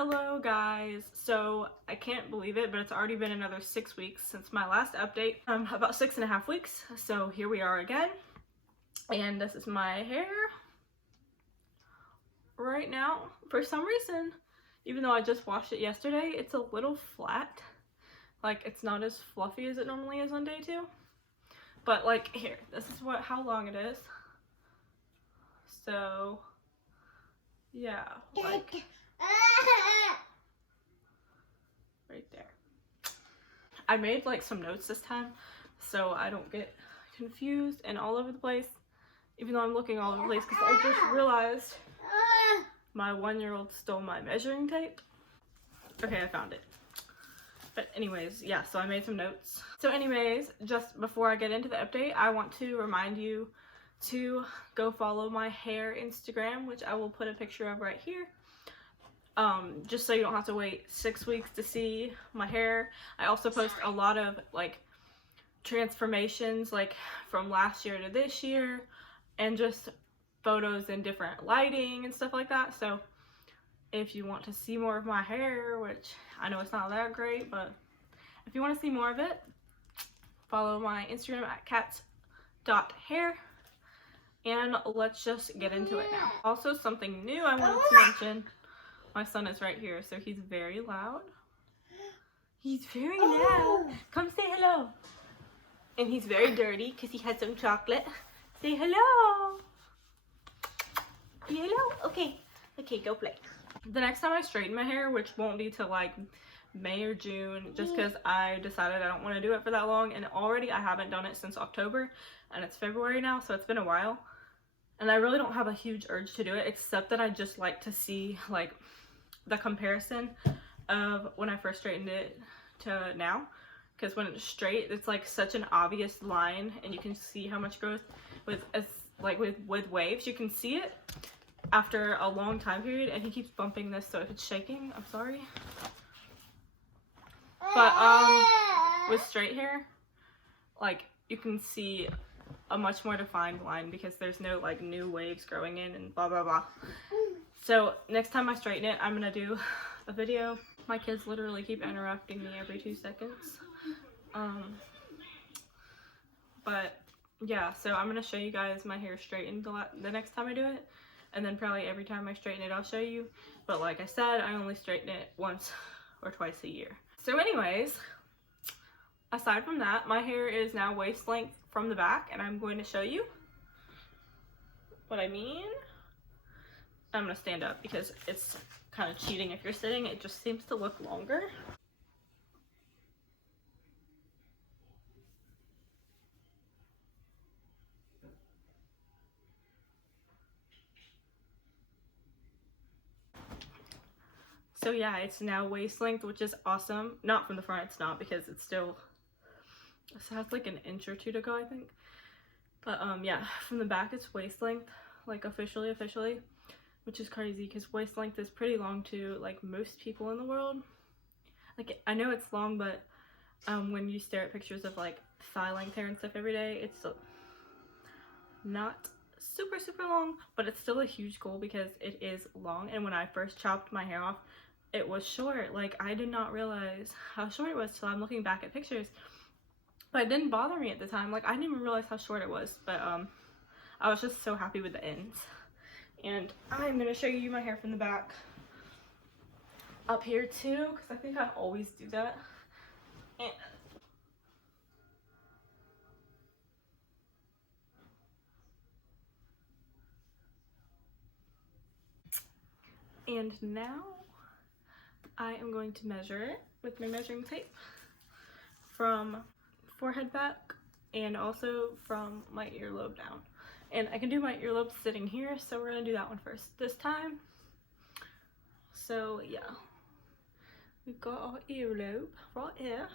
Hello guys, so I can't believe it, but it's already been another 6 weeks since my last update. About 6.5 weeks, so here we are again. And this is my hair right now. For some reason, even though I just washed it yesterday, it's a little flat. Like, it's not as fluffy as it normally is on day 2. But like, here, this is how long it is. So, yeah, like, right there. I made like some notes this time so I don't get confused and all over the place, even though I'm looking all over the place because I just realized my 1-year-old stole my measuring tape. Okay, I found it. But anyways, yeah, so I made some notes. So anyways, just before I get into the update, I want to remind you to go follow my hair Instagram, which I will put a picture of right here. Just so you don't have to wait 6 weeks to see my hair. I also post a lot of like transformations like from last year to this year and just photos in different lighting and stuff like that. So if you want to see more of my hair, which I know it's not that great, but if you want to see more of it, follow my Instagram at cats.hair. And let's just get into it now. Also, something new I wanted to mention. My son is right here, so he's very loud. He's very loud. Come say hello. And he's very dirty because he had some chocolate. Say hello. Say hello. Okay. Okay, go play. The next time I straighten my hair, which won't be till like May or June, just because I decided I don't want to do it for that long, and already I haven't done it since October, and it's February now, so it's been a while. And I really don't have a huge urge to do it, except that I just like to see like the comparison of when I first straightened it to now, because when it's straight, it's like such an obvious line, and you can see how much growth with waves. You can see it after a long time period, and he keeps bumping this, so if it's shaking, I'm sorry. But with straight hair, like, you can see a much more defined line because there's no like new waves growing in and blah blah blah. So next time I straighten it, I'm gonna do a video. My kids literally keep interrupting me every 2 seconds. But yeah, so I'm gonna show you guys my hair straightened the next time I do it, and then probably every time I straighten it I'll show you. But like I said, I only straighten it once or twice a year. So anyways, aside from that, my hair is now waist length from the back, and I'm going to show you what I mean. I'm going to stand up because it's kind of cheating if you're sitting. It just seems to look longer. So yeah, it's now waist length, which is awesome. Not from the front, it's not, because it's still, it has like an inch or two to go, I think. But yeah, from the back it's waist length, like officially, which is crazy because waist length is pretty long to like most people in the world. Like, I know it's long, but when you stare at pictures of like thigh length hair and stuff every day, it's not super long, but it's still a huge goal because it is long. And when I first chopped my hair off, it was short. Like, I did not realize how short it was till I'm looking back at pictures. But it didn't bother me at the time. Like, I didn't even realize how short it was. But I was just so happy with the ends. And I'm going to show you my hair from the back up here too, because I think I always do that. And now I am going to measure it with my measuring tape from forehead back and also from my earlobe down. And I can do my earlobe sitting here, so we're gonna do that one first this time. So yeah, we've got our earlobe right here,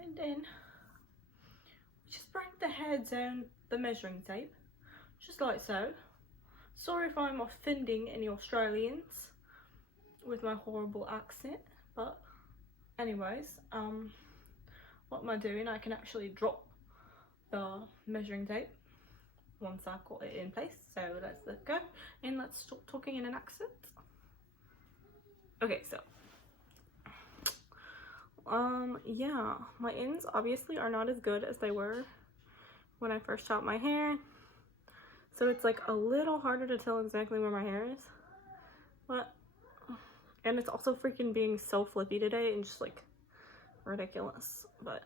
and then we just bring the head down the measuring tape, just like so. Sorry if I'm offending any Australians with my horrible accent, but anyways, what am I doing? I can actually drop the measuring tape once I've got it in place. So let's go and let's stop talking in an accent. Okay, so yeah, my ends obviously are not as good as they were when I first chopped my hair, so it's like a little harder to tell exactly where my hair is. But and it's also freaking being so flippy today and just like ridiculous. But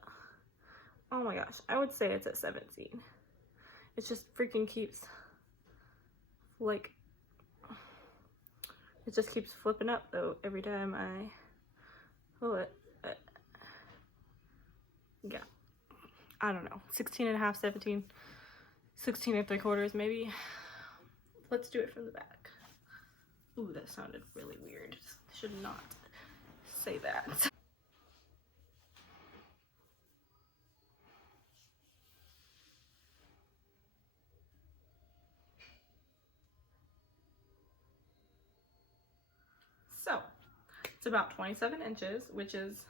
oh my gosh, I would say it's at 17. It just freaking keeps like, it just keeps flipping up though every time I pull it. Yeah, I don't know, 16 and a half, 17, 16 and 3/4 maybe. Let's do it from the back. Ooh, that sounded really weird. Should not say that. So it's about 27 inches, which is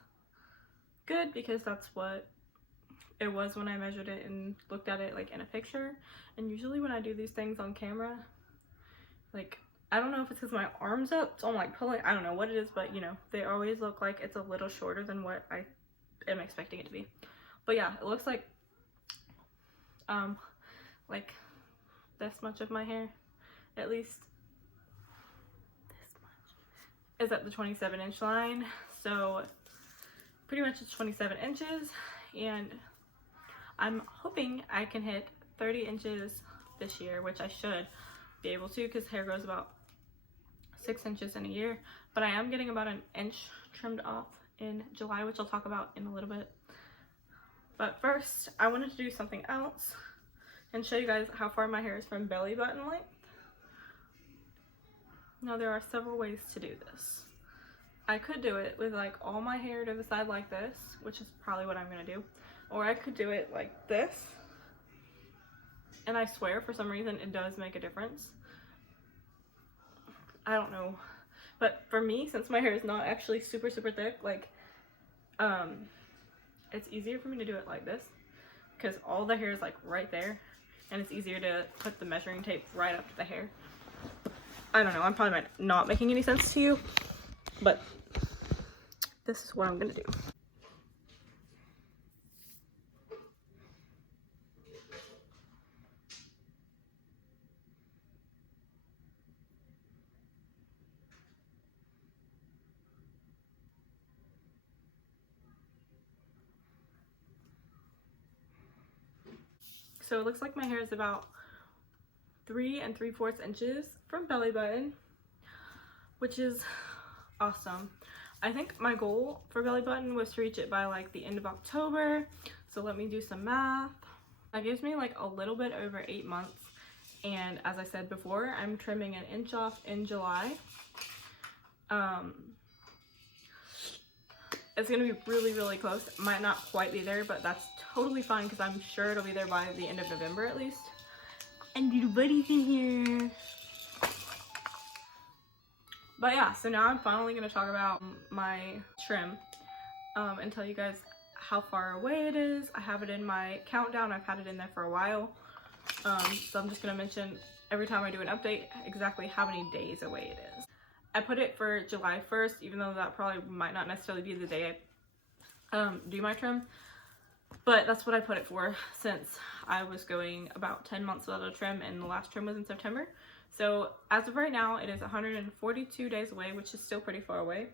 good because that's what it was when I measured it and looked at it like in a picture. And usually when I do these things on camera, like, I don't know if it's because my arm's up, so I'm like pulling, I don't know what it is, but you know, they always look like it's a little shorter than what I am expecting it to be. But yeah, it looks like this much of my hair, at least this much, is at the 27-inch line. So pretty much it's 27 inches, and I'm hoping I can hit 30 inches this year, which I should be able to because hair grows about 6 inches in a year. But I am getting about an inch trimmed off in July, which I'll talk about in a little bit. But first, I wanted to do something else and show you guys how far my hair is from belly button length. Now, there are several ways to do this. I could do it with like all my hair to the side like this, which is probably what I'm gonna do. Or I could do it like this. And I swear, for some reason, it does make a difference. I don't know. But for me, since my hair is not actually super, super thick, like, it's easier for me to do it like this. Because all the hair is like right there. And it's easier to put the measuring tape right up to the hair. I don't know, I'm probably not making any sense to you. But this is what I'm gonna do. So it looks like my hair is about 3 3/4 inches from belly button, which is awesome. I think my goal for belly button was to reach it by like the end of October. So let me do some math. That gives me like a little bit over 8 months. And as I said before, I'm trimming an inch off in July. It's gonna be really, really close. Might not quite be there, but that's totally fine because I'm sure it'll be there by the end of November at least. And little buddy's in here. But yeah, so now I'm finally gonna talk about my trim and tell you guys how far away it is. I have it in my countdown. I've had it in there for a while. So I'm just gonna mention every time I do an update exactly how many days away it is. I put it for July 1st, even though that probably might not necessarily be the day I do my trim. But that's what I put it for, since I was going about 10 months without a trim and the last trim was in September. So as of right now, it is 142 days away, which is still pretty far away.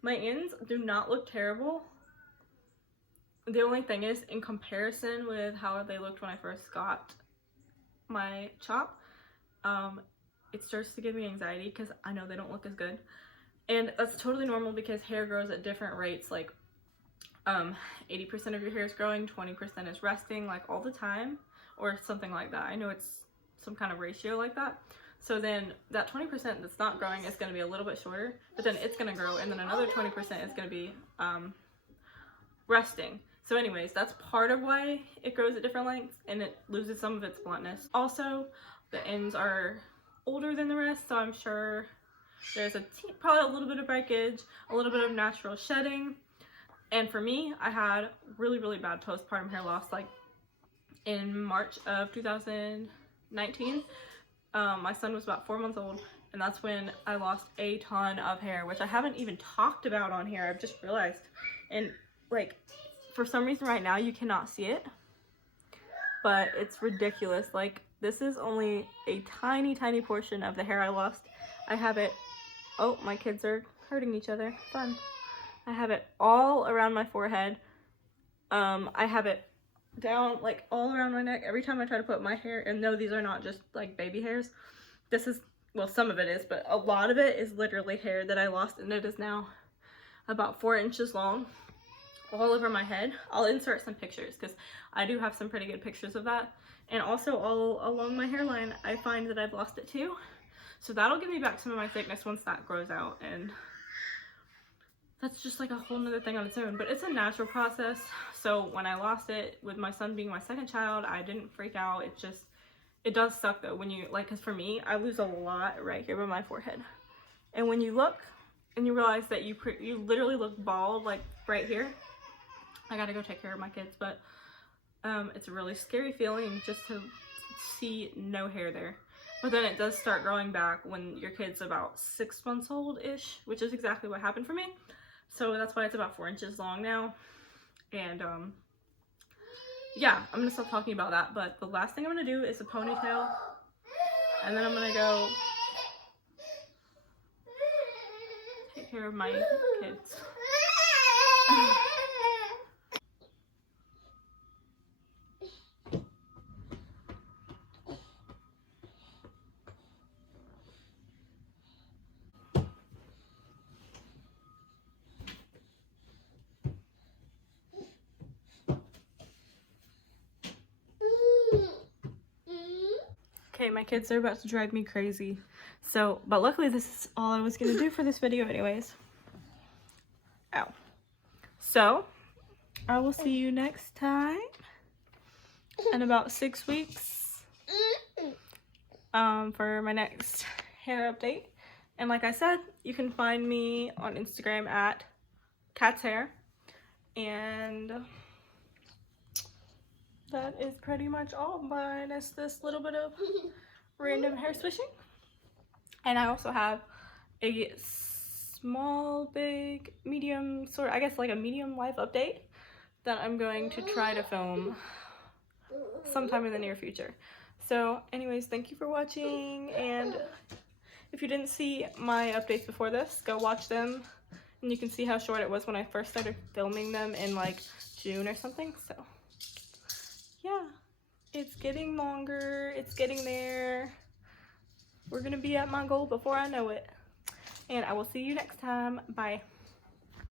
My ends do not look terrible. The only thing is, in comparison with how they looked when I first got my chop, it starts to give me anxiety because I know they don't look as good. And that's totally normal because hair grows at different rates. Like 80% of your hair is growing, 20% is resting, like all the time, or something like that. I know it's some kind of ratio like that. So then that 20% that's not growing is going to be a little bit shorter, but then it's going to grow, and then another 20% is going to be resting. So anyways, that's part of why it grows at different lengths and it loses some of its bluntness. Also, the ends are older than the rest, so I'm sure there's probably a little bit of breakage, a little bit of natural shedding. And for me, I had really, really bad postpartum hair loss, like in March of 2019. My son was about 4 months old, and that's when I lost a ton of hair, which I haven't even talked about on here. I've just realized. And like, for some reason right now you cannot see it, but it's ridiculous. Like, this is only a tiny portion of the hair I lost. I have it, oh, my kids are hurting each other, fun. I have it all around my forehead. I have it down like all around my neck. Every time I try to put my hair, and no, these are not just like baby hairs. This is, well, some of it is, but a lot of it is literally hair that I lost, and it is now about 4 inches long all over my head. I'll insert some pictures because I do have some pretty good pictures of that. And also all along my hairline, I find that I've lost it too. So that'll give me back some of my thickness once that grows out, and that's just like a whole nother thing on its own. But it's a natural process. So when I lost it, with my son being my second child, I didn't freak out. It does suck though when you, like, because for me, I lose a lot right here by my forehead. And when you look and you realize that you literally look bald, like right here. I gotta go take care of my kids, but it's a really scary feeling just to see no hair there. But then it does start growing back when your kid's about 6 months old-ish, which is exactly what happened for me. So that's why it's about 4 inches long now. And yeah, I'm gonna stop talking about that. But the last thing I'm gonna do is a ponytail, and then I'm gonna go take care of my kids. Okay, my kids are about to drive me crazy. So, but luckily this is all I was gonna do for this video anyways. Ow. So, I will see you next time in about 6 weeks for my next hair update. And like I said, you can find me on Instagram at Cat's Hair. And that is pretty much all, minus this little bit of random hair swishing. And I also have a small, big, medium, sort of, I guess like a medium life update that I'm going to try to film sometime in the near future. So anyways, thank you for watching, and if you didn't see my updates before this, go watch them, and you can see how short it was when I first started filming them in like June or something. So yeah, it's getting longer, it's getting there. We're gonna be at my goal before I know it. And I will see you next time. Bye.